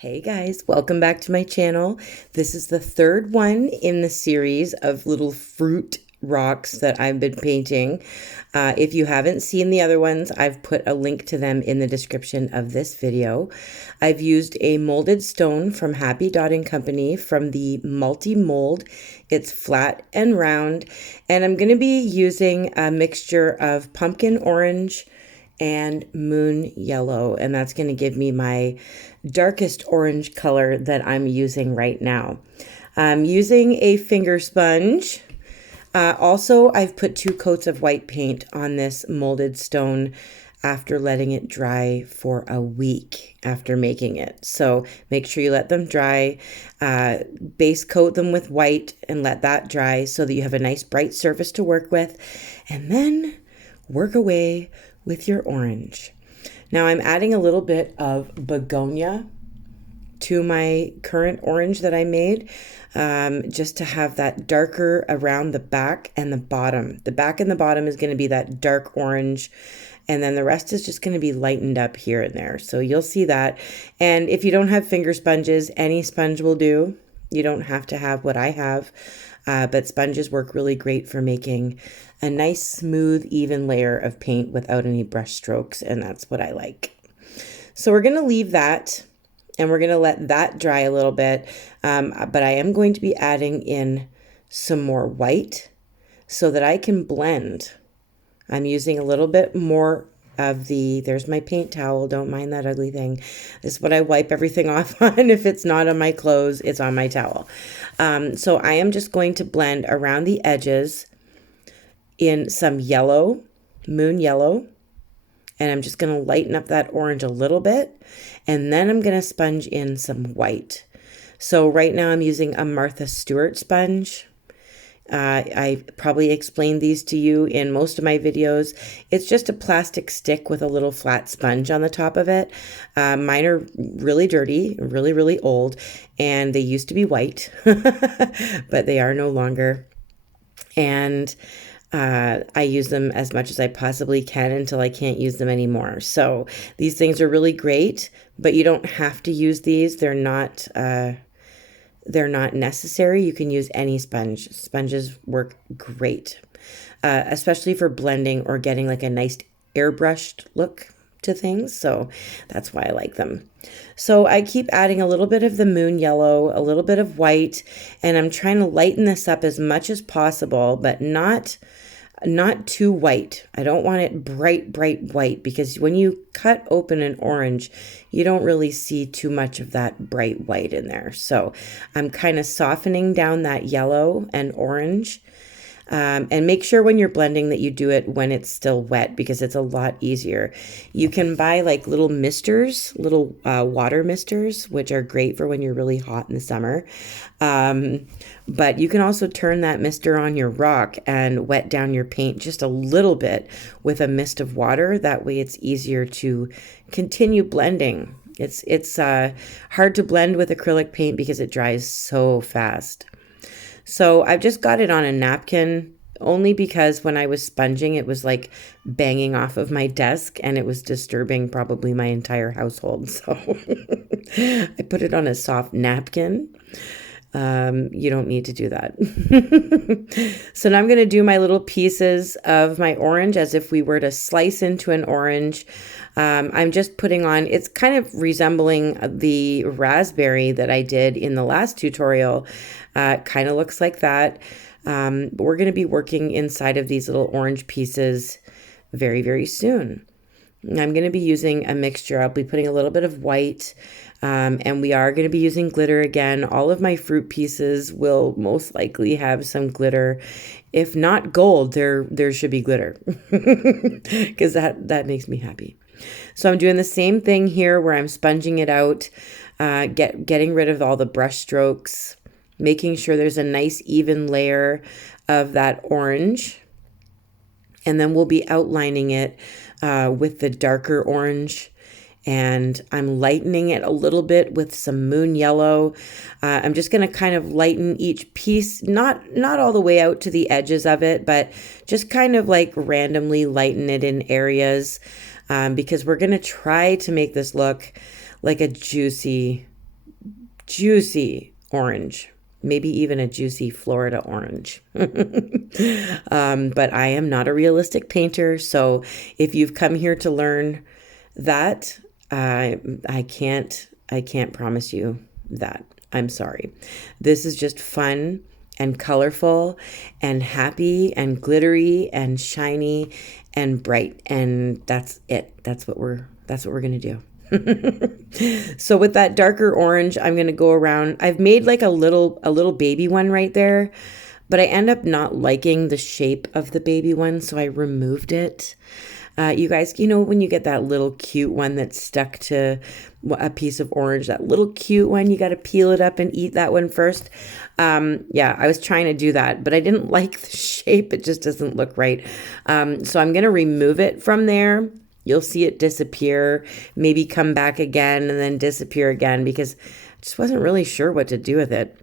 Hey guys, welcome back to my channel. This is the third one in the series of little fruit rocks that I've been painting. If you haven't seen the other ones, I've put a link to them in the description of this video. I've used a molded stone from Happy Dotting Company from the multi-mold. It's flat and round, and I'm going to be using a mixture of pumpkin orange and moon yellow, and that's going to give me my darkest orange color that I'm using right now. I'm using a finger sponge. Also, I've put 2 coats of white paint on this molded stone after letting it dry for a week after making it. So make sure you let them dry, base coat them with white and let that dry so that you have a nice bright surface to work with, and then work away with your orange. Now I'm adding a little bit of begonia to my current orange that I made, just to have that darker around the back and the bottom. The back and the bottom is going to be that dark orange, and then the rest is just going to be lightened up here and there. So you'll see that. And if you don't have finger sponges, any sponge will do. You don't have to have what I have, but sponges work really great for making a nice, smooth, even layer of paint without any brush strokes, and that's what I like. So we're going to leave that, and we're going to let that dry a little bit, but I am going to be adding in some more white so that I can blend. I'm using a little bit more of there's my paint towel, don't mind that ugly thing. This is what I wipe everything off on. If it's not on my clothes, it's on my towel. So I am just going to blend around the edges in some yellow, moon yellow, and I'm just going to lighten up that orange a little bit, and then I'm going to sponge in some white. So right now I'm using a Martha Stewart sponge. I probably explained these to you in most of my videos. It's just a plastic stick with a little flat sponge on the top of it. Mine are really dirty, really, really old, and they used to be white, but they are no longer. And I use them as much as I possibly can until I can't use them anymore. So these things are really great, but you don't have to use these. They're not necessary. You can use any sponge. Sponges work great, especially for blending or getting like a nice airbrushed look to things. So that's why I like them. So I keep adding a little bit of the moon yellow, a little bit of white, and I'm trying to lighten this up as much as possible, but not too white. I don't want it bright white, because when you cut open an orange, you don't really see too much of that bright white in there. So I'm kind of softening down that yellow and orange. And make sure when you're blending that you do it when it's still wet, because it's a lot easier. You can buy like little misters, little water misters, which are great for when you're really hot in the summer. But you can also turn that mister on your rock and wet down your paint just a little bit with a mist of water. That way it's easier to continue blending. It's hard to blend with acrylic paint because it dries so fast. So I've just got it on a napkin, only because when I was sponging, it was like banging off of my desk and it was disturbing probably my entire household. So I put it on a soft napkin. You don't need to do that. So now I'm going to do my little pieces of my orange as if we were to slice into an orange. I'm just putting on, it's kind of resembling the raspberry that I did in the last tutorial. Kind of looks like that. But we're going to be working inside of these little orange pieces very, very soon. I'm going to be using a mixture. I'll be putting a little bit of white, and we are going to be using glitter again. All of my fruit pieces will most likely have some glitter. If not gold, there should be glitter, because that makes me happy. So I'm doing the same thing here where I'm sponging it out, getting rid of all the brush strokes, making sure there's a nice even layer of that orange. And then we'll be outlining it with the darker orange. And I'm lightening it a little bit with some moon yellow. I'm just going to kind of lighten each piece, not all the way out to the edges of it, but just kind of like randomly lighten it in areas, because we're going to try to make this look like a juicy juicy orange, maybe even a juicy Florida orange. But I am not a realistic painter, so if you've come here to learn that, I can't promise you that. I'm sorry. This is just fun and colorful and happy and glittery and shiny and bright, and that's it. That's what we're gonna do. So with that darker orange, I'm gonna go around. I've made like a little baby one right there, but I end up not liking the shape of the baby one, so I removed it. You guys, you know, when you get that little cute one that's stuck to a piece of orange, that little cute one, you got to peel it up and eat that one first. Yeah, I was trying to do that, but I didn't like the shape. It just doesn't look right. So I'm going to remove it from there. You'll see it disappear, maybe come back again and then disappear again, because I just wasn't really sure what to do with it.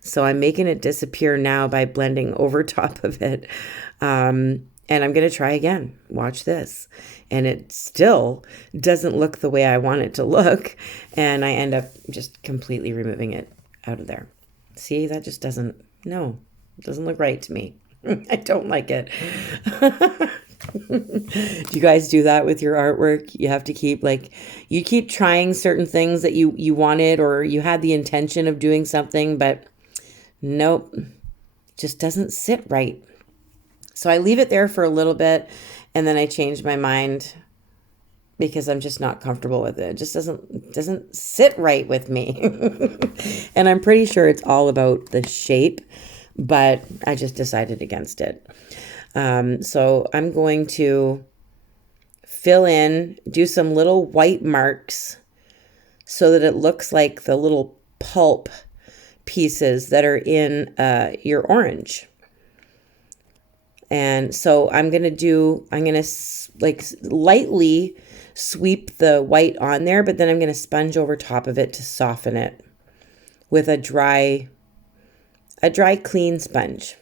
So I'm making it disappear now by blending over top of it. And I'm going to try again. Watch this. And it still doesn't look the way I want it to look. And I end up just completely removing it out of there. See, that just doesn't look right to me. I don't like it. Do you guys do that with your artwork? You have to keep trying certain things that you wanted, or you had the intention of doing something, but nope, just doesn't sit right. So I leave it there for a little bit, and then I change my mind because I'm just not comfortable with it. It just doesn't sit right with me. And I'm pretty sure it's all about the shape, but I just decided against it. So I'm going to fill in, do some little white marks so that it looks like the little pulp pieces that are in your orange. And so I'm going to like lightly sweep the white on there, but then I'm going to sponge over top of it to soften it with a dry clean sponge.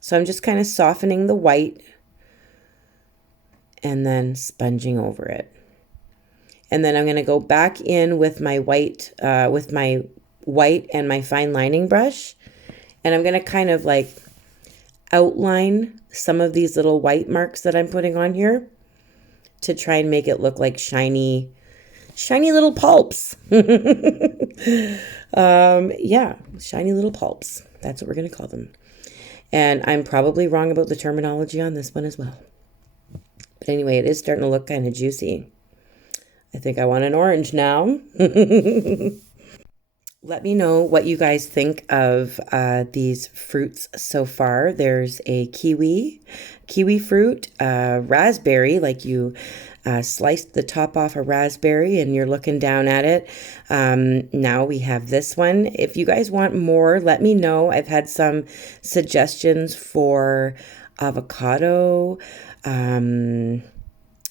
So I'm just kind of softening the white and then sponging over it. And then I'm going to go back in with my white and my fine lining brush, and I'm going to kind of like outline some of these little white marks that I'm putting on here to try and make it look like shiny little pulps. Yeah, shiny little pulps. That's what we're going to call them. And I'm probably wrong about the terminology on this one as well. But anyway, it is starting to look kind of juicy. I think I want an orange now. Let me know what you guys think of these fruits so far. There's a kiwi fruit, raspberry, like you sliced the top off a raspberry and you're looking down at it. Now we have this one. If you guys want more, let me know. I've had some suggestions for avocado,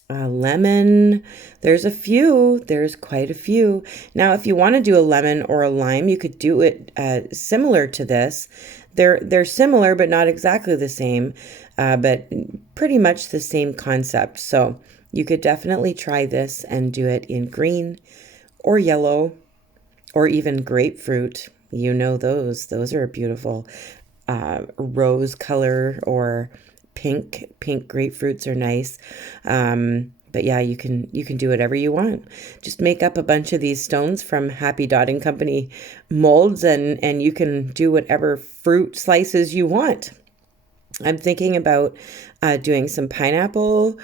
lemon. There's quite a few. Now, if you want to do a lemon or a lime, you could do it similar to this. They're similar, but not exactly the same, but pretty much the same concept. So you could definitely try this and do it in green or yellow or even grapefruit. You know those are a beautiful rose color, or pink grapefruits are nice. But yeah, you can do whatever you want. Just make up a bunch of these stones from Happy Dotting Company molds, and you can do whatever fruit slices you want. I'm thinking about doing some pineapple,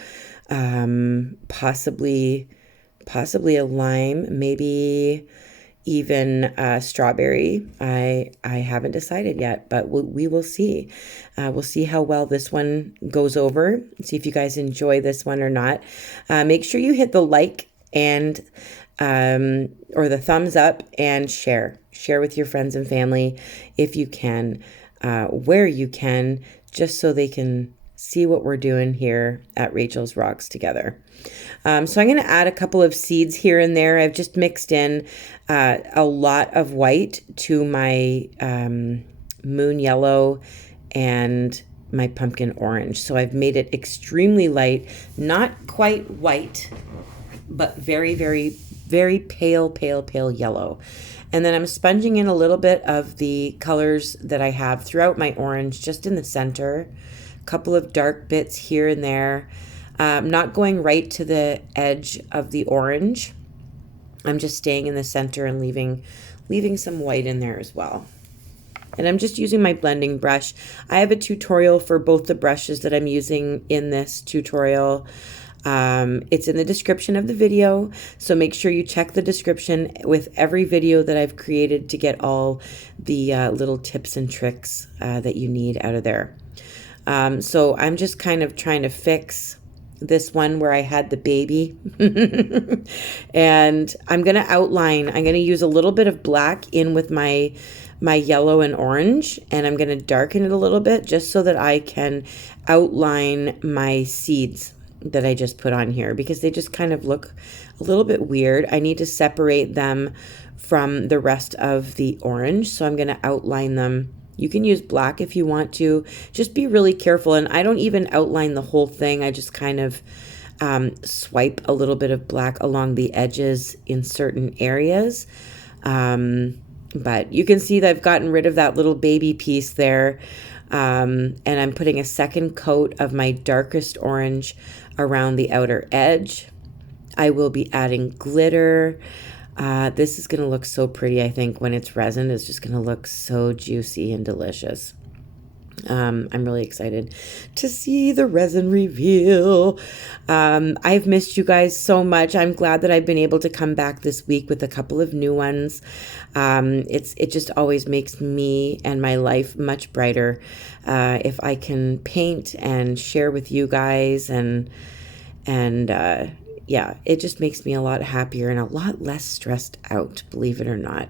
possibly a lime, maybe even strawberry. I haven't decided yet, but we will see. We'll see how well this one goes over. See if you guys enjoy this one or not. Make sure you hit the like and or the thumbs up, and share with your friends and family if you can, where you can, just so they can see what we're doing here at Rachel's Rocks together. So I'm going to add a couple of seeds here and there. I've just mixed in a lot of white to my moon yellow and my pumpkin orange. So I've made it extremely light, not quite white, but very, very very pale, pale, pale yellow. And then I'm sponging in a little bit of the colors that I have throughout my orange, just in the center. A couple of dark bits here and there. Not going right to the edge of the orange. I'm just staying in the center and leaving some white in there as well. And I'm just using my blending brush. I have a tutorial for both the brushes that I'm using in this tutorial. It's in the description of the video, so make sure you check the description with every video that I've created to get all the little tips and tricks that you need out of there. So I'm just kind of trying to fix this one where I had the baby. And I'm going to outline. I'm going to use a little bit of black in with my yellow and orange, and I'm going to darken it a little bit just so that I can outline my seeds that I just put on here, because they just kind of look a little bit weird. I need to separate them from the rest of the orange, so I'm going to outline them. You can use black if you want to. Just be really careful, and I don't even outline the whole thing. I just kind of swipe a little bit of black along the edges in certain areas. But you can see that I've gotten rid of that little baby piece there. And I'm putting a second coat of my darkest orange around the outer edge. I will be adding glitter. This is going to look so pretty, I think, when it's resin. It's just going to look so juicy and delicious. I'm really excited to see the resin reveal. I've missed you guys so much. I'm glad that I've been able to come back this week with a couple of new ones. It just always makes me and my life much brighter if I can paint and share with you guys, and yeah, it just makes me a lot happier and a lot less stressed out, believe it or not.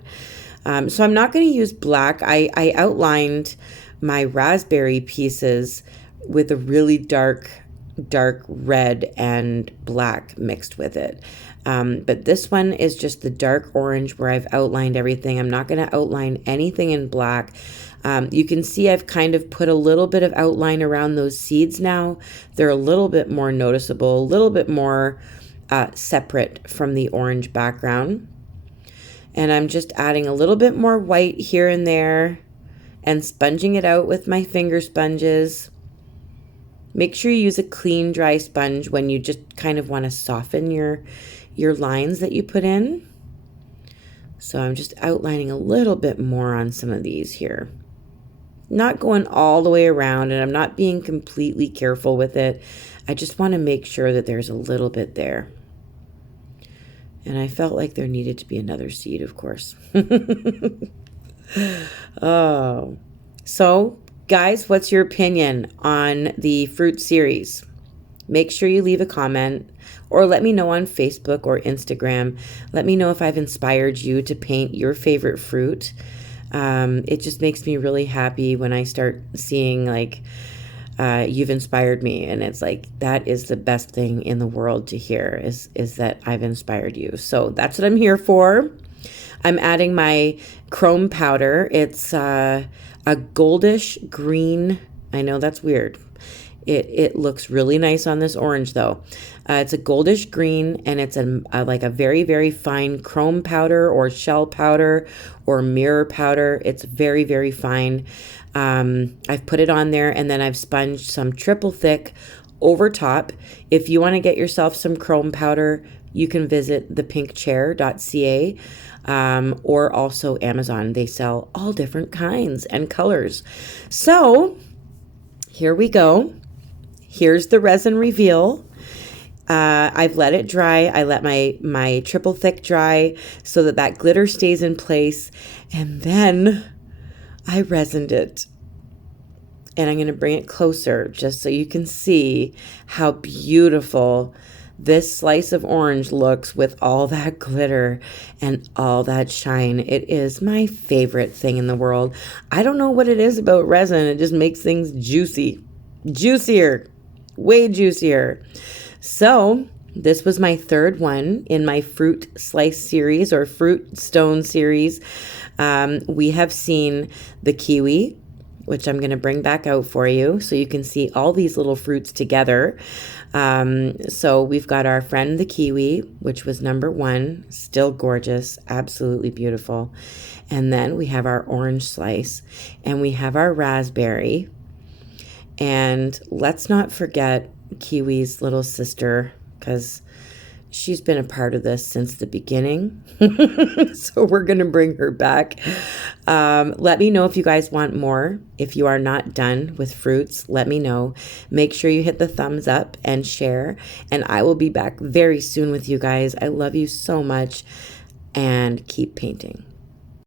So I'm not going to use black. I outlined my raspberry pieces with a really dark red and black mixed with it. But this one is just the dark orange where I've outlined everything. I'm not going to outline anything in black. You can see I've kind of put a little bit of outline around those seeds now. They're a little bit more noticeable, a little bit more separate from the orange background. And I'm just adding a little bit more white here and there and sponging it out with my finger sponges. Make sure you use a clean, dry sponge when you just kind of want to soften your lines that you put in. So I'm just outlining a little bit more on some of these here. Not going all the way around, and I'm not being completely careful with it. I just want to make sure that there's a little bit there. And I felt like there needed to be another seed, of course. Oh, so guys, what's your opinion on the fruit series? Make sure you leave a comment, or let me know on Facebook or Instagram. Let me know if I've inspired you to paint your favorite fruit. It just makes me really happy when I start seeing like you've inspired me, and it's like that is the best thing in the world to hear is that I've inspired you. So that's what I'm here for. I'm adding my chrome powder. It's a goldish green. I know that's weird. It looks really nice on this orange though. It's a goldish green, and it's like a very, very fine chrome powder or shell powder or mirror powder. It's very, very fine. I've put it on there, and then I've sponged some triple thick over top. If you want to get yourself some chrome powder, you can visit thepinkchair.ca. Or also Amazon. They sell all different kinds and colors. So here we go. Here's the resin reveal. I've let it dry. I let my triple thick dry so that glitter stays in place. And then I resined it. And I'm going to bring it closer just so you can see how beautiful this slice of orange looks with all that glitter and all that shine. It is my favorite thing in the world. I don't know what it is about resin. It just makes things juicy. Juicier. Way juicier. So this was my third one in my fruit slice series or fruit stone series. We have seen the kiwi. which I'm going to bring back out for you so you can see all these little fruits together. So we've got our friend the kiwi, which was number 1, still gorgeous, absolutely beautiful. And then we have our orange slice, and we have our raspberry. And let's not forget Kiwi's little sister, because she's been a part of this since the beginning. So we're going to bring her back. Let me know if you guys want more. If you are not done with fruits, let me know. Make sure you hit the thumbs up and share. And I will be back very soon with you guys. I love you so much. And keep painting.